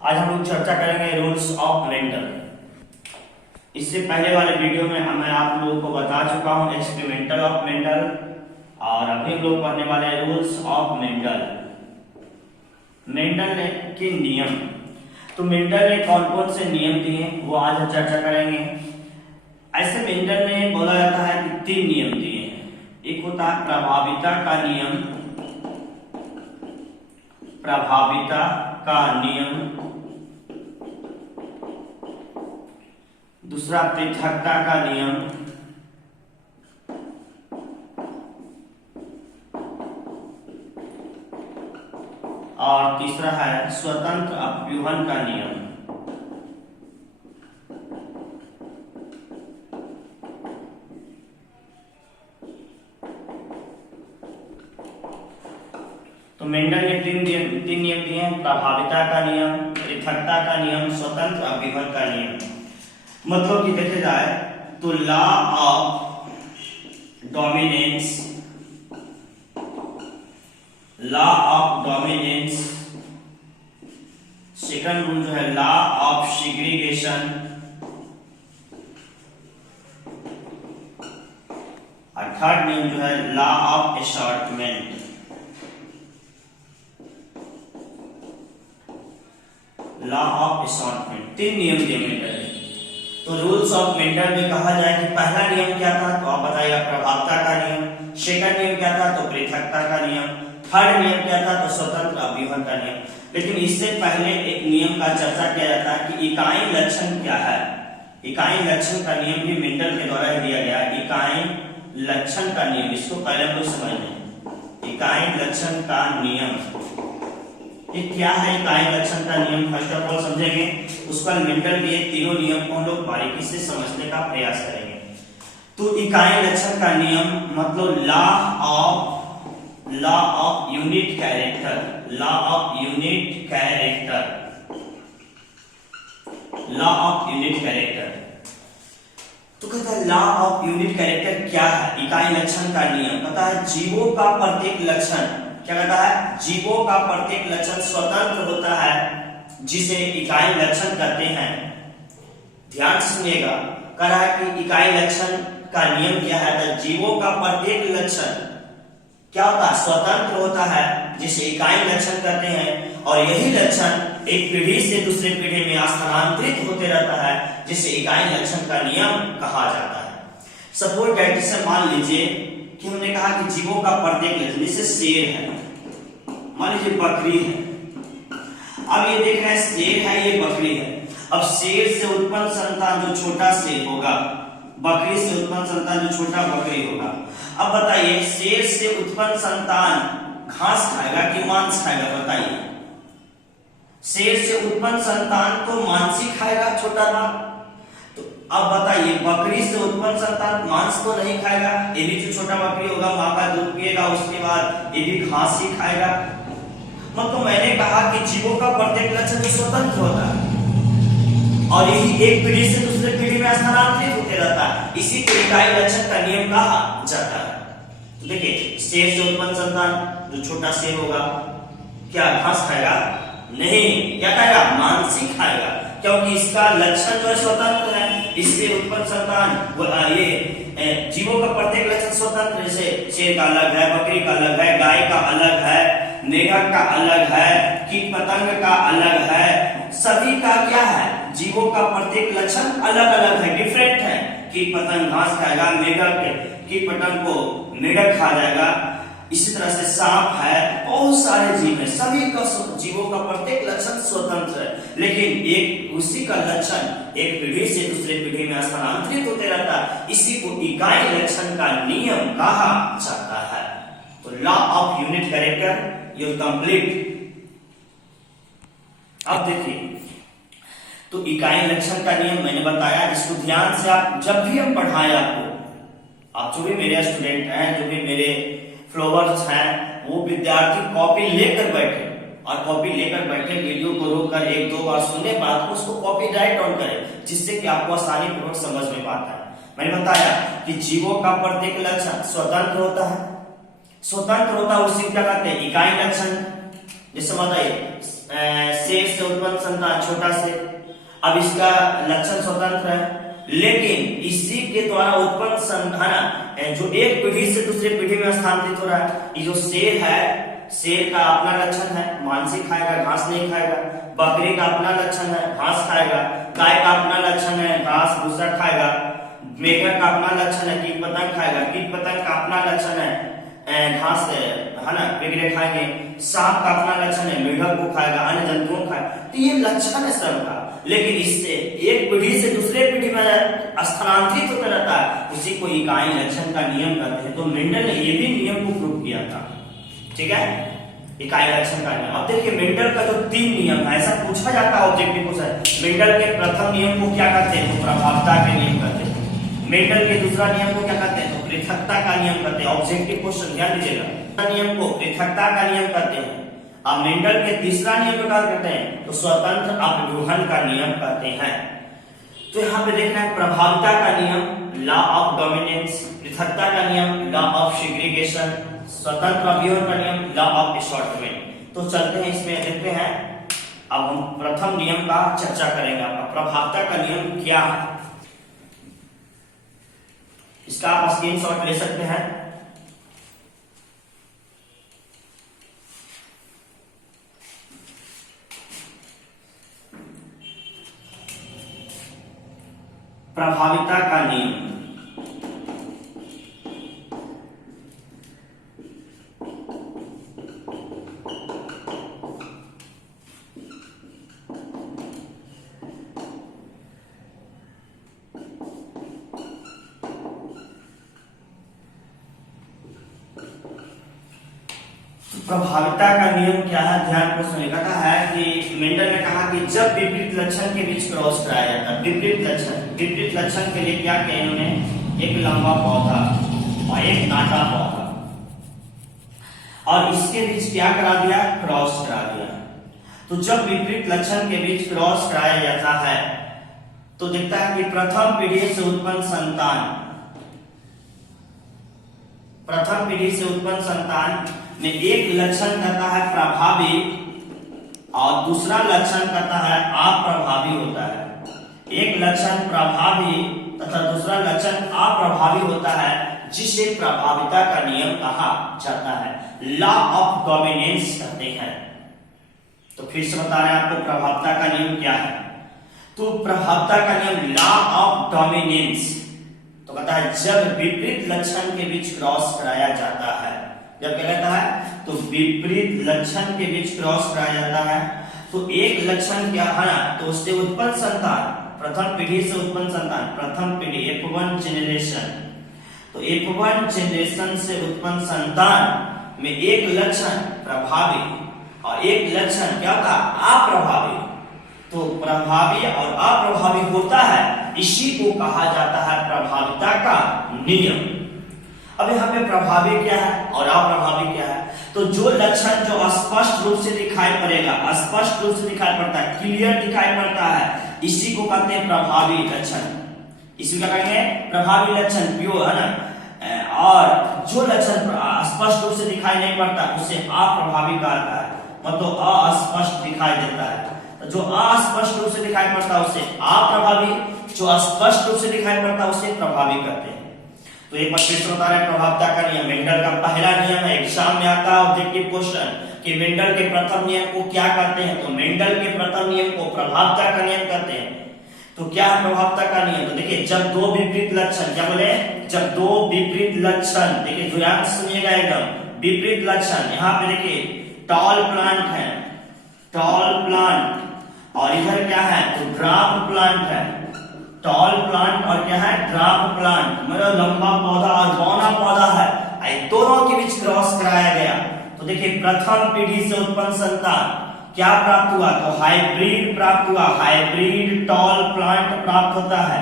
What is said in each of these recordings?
आज हम लोग चर्चा करेंगे रूल्स ऑफ मेंडल। इससे पहले वाले वीडियो में मैं आप लोगों को बता चुका हूं एक्सपेरिमेंटल ऑफ मेंडल, और अभी हम लोग पढ़ने वाले हैं रूल्स ऑफ मेंडल। मेंडल ने के नियम, तो मेंडल ने कौन कौन से नियम दिए वो आज हम चर्चा करेंगे। ऐसे मेंडल ने बोला जाता है कि 3 नियम दिए हैं। एक होता है प्रभाविता का नियम, प्रभाविता का नियम, दूसरा पृथकता का नियम, और तीसरा है स्वतंत्र अपव्यूहन का नियम। तो मेंडल ने तीन नियम दिए हैं, प्रभाविता का नियम, पृथकता का नियम, स्वतंत्र अपव्यूहन का नियम। मतलब कि देखे जाए तो law of dominance, law of dominance, second rule जो है लॉ ऑफ सेग्रीगेशन, और थर्ड नियम जो है law of assortment. Law of assortment 3 नियम दिए मेंडल ने। तो रूल्स ऑफ मेंडल में कहा जाए कि पहला नियम क्या था, तो आप बताइएगा प्रभावता का नियम। सेकंड नियम क्या था, तो पृथकता का नियम। थर्ड नियम क्या था, तो स्वतंत्र अपव्यूहन का नियम। लेकिन इससे पहले एक नियम का चर्चा किया जाता है कि इकाई लक्षण क्या है। इकाई लक्षण का नियम भी मेंडल के द्वारा दिया गया है। इकाई लक्षण का नियम, इसको पहले हम लोग समझ लें। इकाई लक्षण का नियम ये क्या है? इकाई लक्षण का नियम फर्स्ट ऑफ ऑल समझेंगे, उसका मेंडल के तीनों नियम को हम लोग बारीकी से समझने का प्रयास करेंगे। तो इकाई लक्षण का नियम मतलब law of unit character, law of unit character, law of unit character. तो कहता है लॉ ऑफ यूनिट कैरेक्टर क्या है? इकाई लक्षण का नियम पता है, जीवों का प्रत्येक लक्षण क्या कहता है? जीवों का प्रत्येक लक्षण स्वतंत्र होता है, जिसे इकाई लक्षण कहते हैं। ध्यान से सुनिएगा, कह रहा है कि इकाई लक्षण का नियम क्या है? तो जीवों का प्रत्येक लक्षण क्या होता है? स्वतंत्र होता है, जिसे इकाई लक्षण कहते हैं। और यही लक्षण एक पीढ़ी से दूसरे पीढ़ी में स्थानांतरित होते रहता है, जिसे इकाई लक्षण का नियम कहा जाता है। सपोज दैट से मान लीजिए कि हमने कहा कि जीवों का प्रत्येक लक्षण, जैसे शेर है, मान लीजिए बकरी है। अब ये देख रहे हैं शेर है, ये बकरी है। अब शेर से उत्पन्न संतान जो छोटा शेर होगा, बकरी से उत्पन्न संतान जो छोटा बकरी होगा। अब बताइए शेर से उत्पन्न संतान घास खाएगा कि मांस खाएगा? बताइए। शेर से उत्पन्न संतान तो मांस ही खाएगा, छोटा था। तो अब बताइए बकरी से उत्पन्न संतान मांस तो नहीं खाएगा, ये भी जो छोटा बकरी होगा मां का दूध पिएगा, उसके बाद ये भी घास ही खाएगा। मतलब मैंने कहा कि जीवों का प्रत्येक लक्षण स्वतंत्र होता है और यही एक पीढ़ी से दूसरे पीढ़ी में स्थानांतरित होते रहता है। इसी को इकाई लक्षण का नियम कहा जाता है। तो देखिए शेर से उत्पन्न संतान जो छोटा शेर होगा क्या घास खाएगा? नहीं, क्या खाएगा? मांस ही खाएगा, क्योंकि इसका लक्षण जो है स्वतंत्र है। इसलिए उत्पन्न संतान ये जीवों का प्रत्येक लक्षण स्वतंत्र, जैसे शेर का अलग है, बकरी का अलग है, गाय का अलग है, मेढक का अलग है, कीट पतंग का अलग है। सभी का क्या है? जीवों का प्रत्येक लक्षण अलग अलग है, डिफरेंट है। कीट पतंग घास खाएगा, मेढक कीट पतंग को मेढक खा जाएगा। इसी तरह से सांप है, बहुत सारे जीव है, सभी का जीवों का प्रत्येक लक्षण स्वतंत्र है। लेकिन एक उसी का लक्षण एक पीढ़ी से दूसरे पीढ़ी में स्थानांतरित होते रहता है। इसी को इकाई लक्षण का नियम कहा जाता है। तो law of unit character you complete. अब देखिए, तो इकाई लक्षण का नियम मैंने बताया, इसको ध्यान से आप जब भी हम पढ़ाएं आपको, आप जो भी मेरे स्टूडेंट हैं, जो भी मेरे फॉलोअर्स हैं, वो विद्यार्थी कॉपी लेकर बैठे, और कॉपी लेकर बैठे वीडियो को रोककर 1-2 बार सुने बात को, उसको कॉपी राइट डाउन करें, जिससे कि आपको आसानी पूर्वक समझ में पाता है। मैंने बताया कि जीवों का प्रत्येक लक्षण स्वतंत्र होता है, स्वतंत्र होता है, उसी क्या कहते हैं? इकाई लक्षण। जैसे बताइए शेर से उत्पन्न संतान छोटा से, अब इसका लक्षण स्वतंत्र है, लेकिन इसी के द्वारा उत्पन्न संतान जो एक पीढ़ी से दूसरी पीढ़ी में स्थानांतरित हो रहा है। ये जो शेर है, शेर का अपना लक्षण है, मांस खाएगा, घास नहीं खाएगा। बकरी का अपना लक्षण है, घास खाएगा। गाय का अपना लक्षण है, घास भूसा खाएगा। मेढक का अपना लक्षण है, कीट पतंग खाएगा। कीट पतंग का अपना लक्षण है, घास है ना, वगैरह खाएंगे। सांप का अपना लक्षण है, मेढक को खाएगा, अन्य जंतुओं को खाएगा। तो ये लक्षण है सबका, लेकिन इससे एक पीढ़ी से दूसरे पीढ़ी में स्थानांतरित होता रहता है, उसी को इकाई लक्षण का नियम कहते हैं। तो मेंडल ने ये भी नियम को प्रूव किया था, ठीक है, इकाई लक्षण का नियम। अब देखिए मेंडल का जो 3 नियम है, ऐसा पूछा जाता है ऑब्जेक्टिव क्वेश्चन, मेंडल के प्रथम नियम को क्या कहते हैं? तो प्रभावता के नियम कहते हैं। मेंडल के दूसरा नियम को क्या कहते हैं? तो पृथकता का नियम कहते हैं। ऑब्जेक्टिव क्वेश्चन ध्यान दीजिएगा, नियम को पृथकता का नियम कहते हैं। अब मेंडल के तीसरा नियम को क्या कहते हैं? तो स्वतंत्र अपव्यूहन का नियम कहते हैं। तो यहाँ पे देखना है प्रभावता का नियम लॉ ऑफ डोमिनेंस, पृथकता का नियम लॉ ऑफ सेग्रीगेशन, स्वतंत्र अपव्यूहन का नियम लॉ ऑफ असॉर्टमेंट। तो चलते हैं इसमें देखते हैं। अब हम प्रथम नियम का चर्चा करेंगे। प्रभावता का नियम क्या है, इसका आप स्क्रीनशॉट ले सकते हैं। प्रभाविता का नियम, प्रभाविता का नियम क्या है, ध्यान को सुनिएगा। कहा है कि मेंडल ने कहा कि जब विपरीत लक्षण के बीच क्रॉस कराया जाता है, विपरीत लक्षण के लिए क्या किया इन्होंने? एक लंबा पौधा और एक नाटा पौधा, और इसके बीच क्या करा दिया? क्रॉस करा दिया। तो जब विपरीत लक्षण के बीच क्रॉस कराया जाता है तो दिखता है कि प्रथम पीढ़ी से उत्पन्न संतान में एक लक्षण कहता है प्रभावी और दूसरा लक्षण कहता है अप्रभावी होता है। एक लक्षण प्रभावी तथा दूसरा लक्षण अप्रभावी होता है, जिसे प्रभाविता का नियम कहा जाता है, लॉ ऑफ डोमिनेंस कहते हैं। तो फिर से बता रहे हैं आपको प्रभावता का नियम क्या है। तो प्रभावता का नियम लॉ ऑफ डोमिनेंस, तो कहता है जब विपरीत लक्षण के बीच क्रॉस कराया जाता है, जब क्या कहता है? तो विपरीत लक्षण के बीच क्रॉस कराया जाता है तो एक लक्षण क्या है ना, तो उससे उत्पन्न संतान, प्रथम पीढ़ी से उत्पन्न संतान, प्रथम पीढ़ी F1 जनरेशन, तो F1 जनरेशन से उत्पन्न संतान में एक लक्षण प्रभावी और एक लक्षण क्या होता है? अप्रभावी। तो प्रभावी और अप्रभावी होता है, इसी को कहा जाता है प्रभाविता का नियम। अब यहाँ पे प्रभावी क्या है और अप्रभावी क्या है? तो जो लक्षण जो स्पष्ट रूप से दिखाई पड़ेगा, स्पष्ट रूप से दिखाई पड़ता है, क्लियर दिखाई पड़ता है, इसी को कहते हैं प्रभावी लक्षण। इसी क्या कहेंगे? प्रभावी लक्षण, प्योर है ना। और जो लक्षण स्पष्ट रूप से दिखाई नहीं पड़ता उसे अप्रभावी कहता है, मतलब अस्पष्ट दिखाई देता है। तो जो अस्पष्ट रूप से दिखाई पड़ता है उसे अप्रभावी, जो स्पष्ट रूप से दिखाई पड़ता है उसे प्रभावी कहते हैं। तो एक बार फिर से बता रहे हैं प्रभावता का नियम, मेंडल का पहला नियम है, एग्जाम में आता है ऑब्जेक्टिव क्वेश्चन कि मेंडल के प्रथम नियम को क्या कहते हैं? तो मेंडल के प्रथम नियम को प्रभावता का नियम कहते हैं। तो क्या है प्रभावता का नियम? तो देखिए जब दो विपरीत लक्षण, क्या बोले? जब दो विपरीत लक्षण, देखिए ध्यान से सुनिएगा एकदम, विपरीत लक्षण, यहाँ पे देखिए टॉल प्लांट है, टॉल प्लांट, और इधर क्या है? तो ड्राफ प्लांट है। टॉल प्लांट और क्या है? ड्राफ प्लांट, मतलब लंबा पौधा और बौना पौधा है, दोनों के बीच क्रॉस कराया गया। तो देखिए प्रथम पीढ़ी से उत्पन्न संतान क्या प्राप्त हुआ? तो हाइब्रिड प्राप्त हुआ, हाइब्रिड टॉल प्लांट प्राप्त होता है।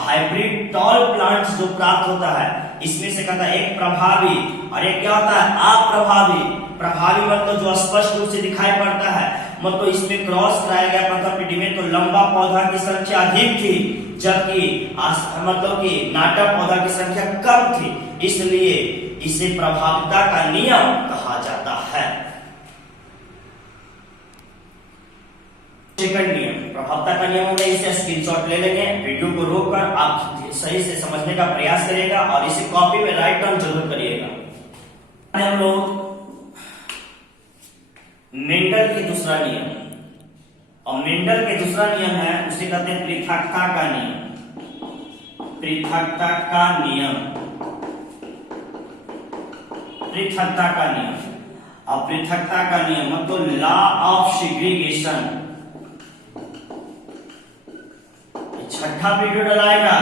हाइब्रिड टॉल प्लांट जो प्राप्त होता है इसमें से कहता है एक प्रभावी और एक क्या होता है? अप्रभावी। प्रभावी मतलब जो स्पष्ट रूप से दिखाई पड़ता है, मतलब इसमें क्रॉस कराया गया प्रथम पीढ़ी में, तो लंबा पौधा की संख्या अधिक थी, जबकि मतलब कि नाटा पौधा की संख्या कम थी, इसलिए इसे प्रभाविता का नियम कहा जाता है। सेकंड नियम प्रभावता का नियम होगा, इसे स्क्रीनशॉट ले लेंगे, वीडियो को रोककर आप सही से समझने का प्रयास करिएगा और इसे कॉपी में राइट डाउन जरूर करिएगा। हम लोग मेंडल के दूसरा नियम, और मेंडल के दूसरा नियम है उसे कहते हैं पृथकता का नियम। पृथकता का नियम, पृथकता का नियम। और पृथकता का नियम तो लॉ ऑफ सेग्रीगेशन। छठा पीरियड डलाएगा,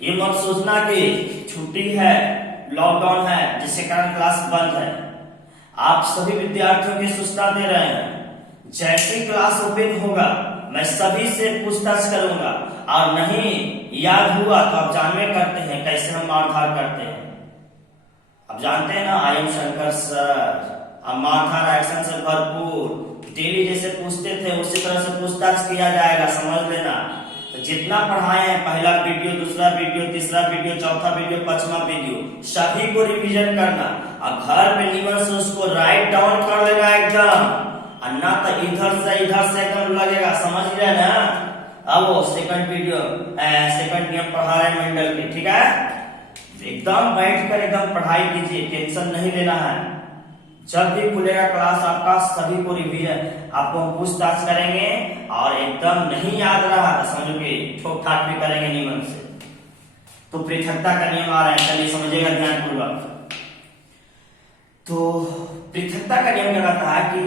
ये मत सोचना कि छुट्टी है, लॉकडाउन है जिसके कारण क्लास बंद है। आप सभी विद्यार्थियों की सूचना दे रहे हैं, जैसे क्लास ओपन होगा मैं सभी से पूछताछ करूंगा, और नहीं याद हुआ तो आप जानवे करते हैं कैसे हम मारधार करते हैं। अब जानते हैं ना, आई एम शंकर सर। अब मारधार एक्शन से भरपूर, डेली जैसे पूछते थे उसी तरह से पूछताछ किया जाएगा, समझ लेना। तो जितना पढ़ाए हैं, पहला वीडियो, दूसरा वीडियो, तीसरा वीडियो, चौथा वीडियो, पांचवा वीडियो, सभी को रिवीजन करना और घर पे नियम से उसको राइट डाउन कर लेना एकदम, और ना तो इधर से एकदम लगेगा, समझ रहे ना। अब वो सेकंड वीडियो, सेकंड नियम पढ़ा रहे हैं मेंडल के, ठीक है। एकदम बैठ कर एकदम पढ़ाई कीजिए, टेंशन नहीं लेना है। जब भी खुलेगा क्लास आपका, सभी को रिवीजन आपको हम पूछताछ करेंगे, और एकदम नहीं याद रहा तो समझोगे ठोक ठाक भी करेंगे नियम से। तो पृथकता का नियम आ रहा है, चलिए समझिएगा ध्यानपूर्वक। तो पृथकता का नियम क्या कहता है कि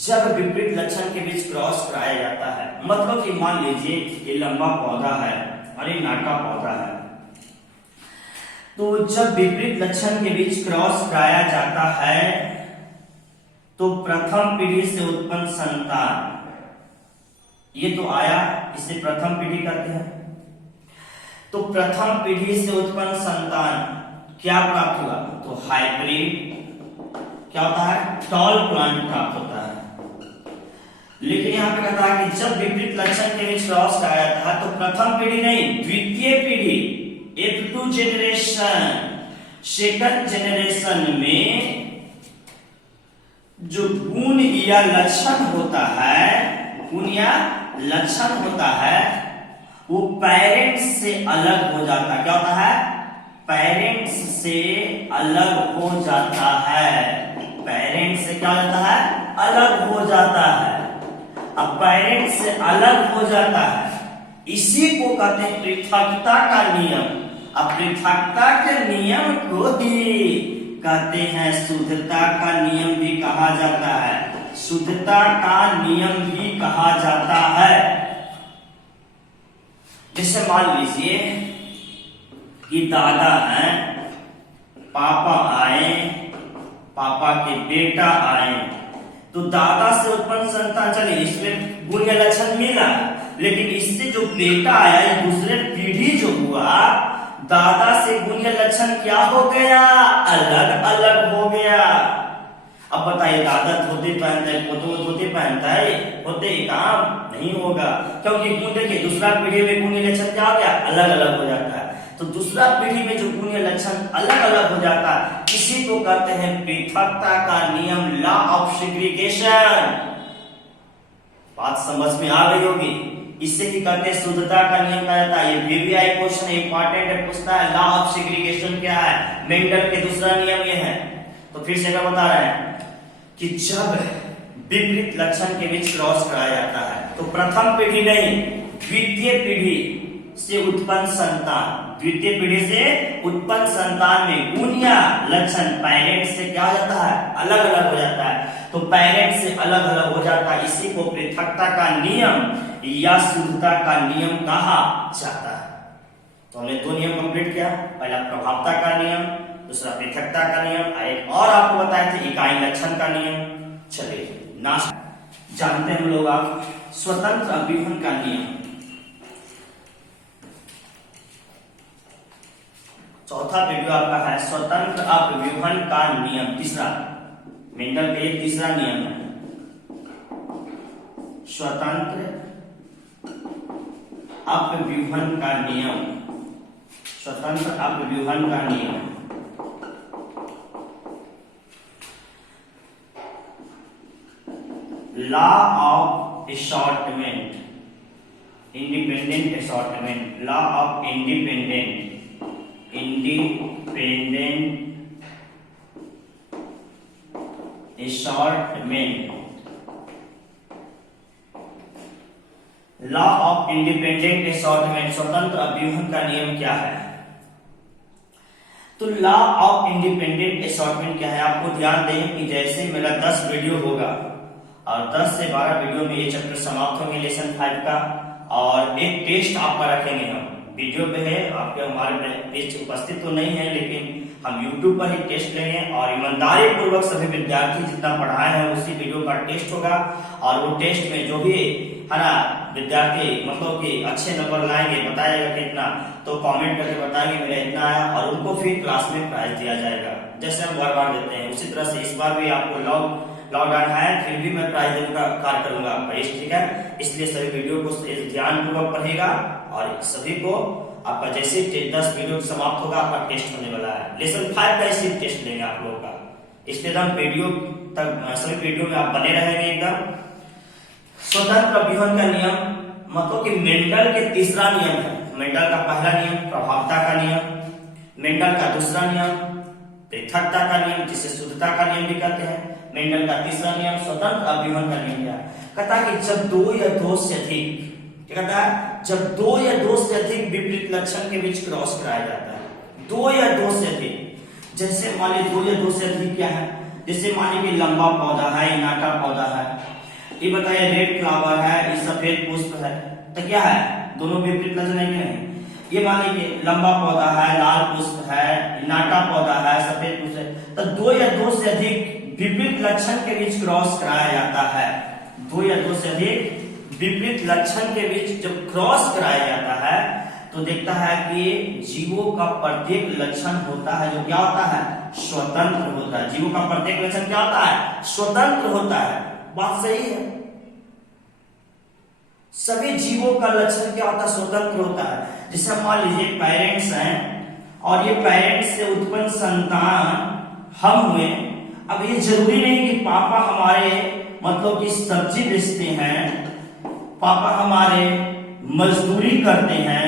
जब विपरीत लक्षण के बीच क्रॉस कराया जाता है, मतलब कि मान लीजिए ये लंबा पौधा है और ये नाटा पौधा है, तो जब विपरीत लक्षण के बीच क्रॉस कराया जाता है तो प्रथम पीढ़ी से उत्पन्न संतान, ये तो आया, इसे प्रथम पीढ़ी कहते हैं। तो प्रथम पीढ़ी से उत्पन्न संतान क्या प्राप्त हुआ, तो हाइब्रिड क्या होता है, टॉल प्लांट प्राप्त होता है। लेकिन यहाँ पे कहता है कि जब विपरीत लक्षण के बीच क्रॉस कराया जाता है तो प्रथम पीढ़ी नहीं, द्वितीय पीढ़ी, F2 जनरेशन, सेकंड जनरेशन में जो गुण या लक्षण होता है, गुण या लक्षण होता है, वो पेरेंट्स से अलग हो जाता है। क्या होता है, पेरेंट्स से अलग हो जाता है। पेरेंट्स से क्या हो जाता है, अलग हो जाता है। अब पेरेंट्स से अलग हो जाता है, इसी को कहते हैं पृथकता का नियम। अब पृथकता के नियम को भी कहते हैं शुद्धता का नियम भी कहा जाता है। शुद्धता का नियम भी कहा जाता है। जैसे मान लीजिए कि दादा हैं, पापा आए, पापा के बेटा आए, तो दादा से उत्पन्न संतान, चलिए इसमें गुण या लक्षण मिला, लेकिन इससे जो बेटा आया, दूसरे पीढ़ी जो हुआ, दादा से गुण या लक्षण क्या हो गया, अलग अलग हो गया। अब बताइए, दादा धोती पहनता है, पोतो धोती पहनता है, होते ही काम नहीं होगा, क्योंकि गुण देखिए दूसरा पीढ़ी में गुण या लक्षण क्या हो गया, अलग अलग हो जाता है। तो दूसरा पीढ़ी में जो गुण या लक्षण अलग अलग हो जाता है, इसी को कहते हैं पृथकता का नियम, लॉ ऑफ सेग्रीगेशन। बात समझ में आ गई होगी। इससे ही कहते हैं शुद्धता का नियम कहा जाता है। ये बीबीआई क्वेश्चन इंपॉर्टेंट है, पूछता है लॉ ऑफ सेग्रीगेशन क्या है, मेंडल के दूसरा नियम ये है। तो फिर से क्या बता रहे हैं कि जब विपरीत लक्षण के बीच क्रॉस कराया जाता है तो प्रथम पीढ़ी नहीं, द्वितीय पीढ़ी से उत्पन्न संतान, द्वितीय पीढ़ी से उत्पन्न संतान में गुण या लक्षण पेरेंट्स से क्या हो जाता है, अलग अलग हो जाता है। तो पेरेंट्स से अलग अलग हो जाता है, इसी को पृथकता का नियम या शुद्धता का नियम कहा जाता है। तो हमने दो नियम कंप्लीट किया, पहला प्रभावता का नियम, दूसरा पृथकता का नियम, एक और आपको बताए थे इकाई लक्षण का नियम। चलिए नाश जानते हैं हम लोग आप स्वतंत्र अभिव्यंजन का नियम। चौथा वीडियो आपका है स्वतंत्र अपव्यूहन का नियम, तीसरा मेंडल का एक तीसरा नियम है स्वतंत्र अपव्यूहन का नियम, स्वतंत्र अपव्यूहन का नियम। Law of assortment, independent assortment, law of independent assortment, law of independent assortment, स्वतंत्र अव्यूहन का नियम क्या है? तो लॉ ऑफ इंडिपेंडेंट असॉर्टमेंट क्या है? आपको ध्यान दें कि जैसे मेरा 10 वीडियो होगा और 10 से 12 वीडियो में ये चैप्टर समाप्त होंगे लेसन 5 का, और एक टेस्ट आपका रखेंगे हम, वीडियो पे है, आपके हमारे पेज उपस्थित तो नहीं है लेकिन हम YouTube पर ही टेस्ट लेंगे और ईमानदारी पूर्वक सभी विद्यार्थी जितना पढ़ाए हैं उसी वीडियो का टेस्ट होगा। और वो टेस्ट में जो भी है ना विद्यार्थी मतलब कि अच्छे नंबर लाएंगे, बताएगा कितना, तो कमेंट करके बताएंगे मेरा इतना आया, और उनको फिर क्लास में प्राइज दिया जाएगा जैसे हम हर बार देते हैं। उसी तरह से इस बार भी आपको लॉकडाउन है फिर भी मैं प्राइज देने का कार्य करूंगा आपका, ठीक है। इसलिए सभी वीडियो को ध्यान पूर्वक पढ़ेगा और सभी को आपका जैसे 10 वीडियो समाप्त होगा आपका टेस्ट होने वाला है, लेसन 5 का इसी टेस्ट लेंगे आप लोगों का। इसलिए हम वीडियो तक सभी वीडियो में आप बने रहेंगे एकदम। स्वतंत्र अव्यूहन का नियम मतलब कि मेंडल के तीसरा नियम है। मेंडल का पहला नियम प्रभावता का नियम, मेंडल का दूसरा नियम पृथकता का नियम जिसे शुद्धता का नियम भी कहते हैं, मेंडल का तीसरा नियम स्वतंत्र अव्यूहन का नियम क्या है? कहता है कि जब 2 या 2 से अधिक, क्या कहता है? जब 2 या 2 से अधिक विपरीत लक्षण के बीच क्रॉस कराया जाता है, 2 या 2 से अधिक, जैसे मान लीजिए 2 या 2 से अधिक क्या है? जैसे मान लीजिए लंबा पौधा है, नाटा पौधा है, ये बताइए रेड फ्लावर है, ये सफेद पुष्प है, तो क्या है? दोनों विपरीत लक्षण है क्या नहीं? ये मान लीजिए लंबा पौधा है, लाल पुष्प है, नाटा पौधा है, सफेद पुष्प है, तो 2 या 2 से अधिक विपरीत लक्षण के बीच क्रॉस कराया जाता है। 2 या 2 से अधिक विपरीत लक्षण के बीच जब क्रॉस कराया जाता है तो देखता है कि जीवों का प्रत्येक लक्षण होता है जो क्या होता है? स्वतंत्र होता है। जीवों का प्रत्येक लक्षण क्या होता है? स्वतंत्र होता है। बात सही है। सभी जीवों का लक्षण क्या होता है? स्वतंत्र होता है। जैसे मान लीजिए पेरेंट्स हैं और ये पेरेंट्स से उत्पन्न संतान हम हुए। अब ये जरूरी नहीं कि पापा हमारे मतलब कि सब्जी बेचते हैं, पापा हमारे मजदूरी करते हैं,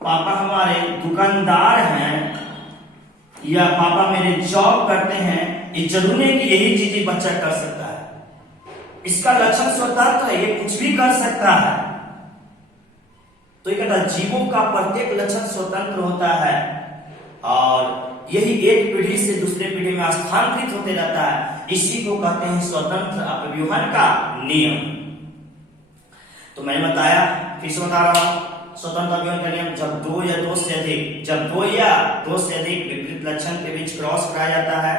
पापा हमारे दुकानदार हैं, या पापा मेरे जॉब करते हैं। ये जरूरी नहीं कि यही चीजें बच्चा कर सकता है। इसका लक्षण स्वतंत्र है, ये कुछ भी कर सकता है। तो ये कहता है जीवों का प्रत्येक लक्षण स्वतंत्र होता है और यही एक पीढ़ी से दूसरे पीढ़ी में स्थानांतरित होते रहता है। इसी को कहते हैं स्वतंत्र अव्यूहन का नियम। तो मैंने बताया, फिर से बता रहा हूं, स्वतंत्र अव्यूहन का नियम जब 2 या 2 से अधिक, जब 2 या 2 से अधिक विपरीत लक्षण के बीच क्रॉस कराया जाता है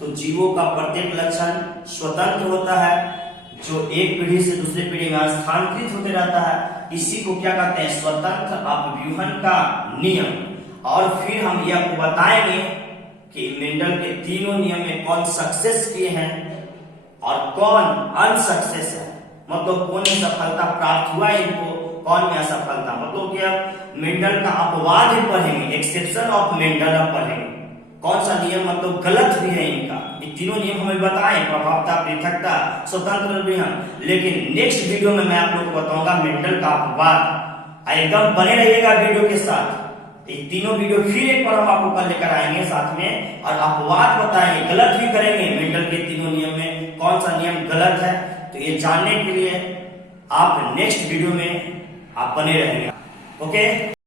तो जीवों का प्रत्येक लक्षण स्वतंत्र होता है जो एक पीढ़ी से दूसरे पीढ़ी में स्थानांतरित होते रहता है। इसी को क्या कहते हैं? स्वतंत्र अव्यूहन का नियम। और फिर हम ये आपको बताएंगे कि मेंडल के तीनों नियम में कौन सक्सेस किए हैं और कौन अनसक्सेस है, मतलब कौन में सफलता प्राप्त हुआ इनको, कौन में असफलता। मतलब कि अब मेंडल का अपवाद ही पढ़ेंगे, एक्सेप्शन ऑफ मेंडल अब पढ़ेंगे, कौन सा नियम मतलब गलत भी है इनका। ये तीनों नियम हमें बताएं, प्रभावता, पृथकता, स्वतंत्र अव्यूहन। लेकिन नेक्स्ट वीडियो में मैं आप लोग को बताऊंगा मेंडल का अपवाद। एकदम बने रहिएगा वीडियो के साथ। ये तीनों वीडियो फिर एक बार हम आपको कल लेकर आएंगे साथ में और अपवाद बताएंगे, गलत भी करेंगे मेंडल के तीनों नियम में कौन सा नियम गलत है। तो ये जानने के लिए आप नेक्स्ट वीडियो में आप बने रहेंगे। ओके।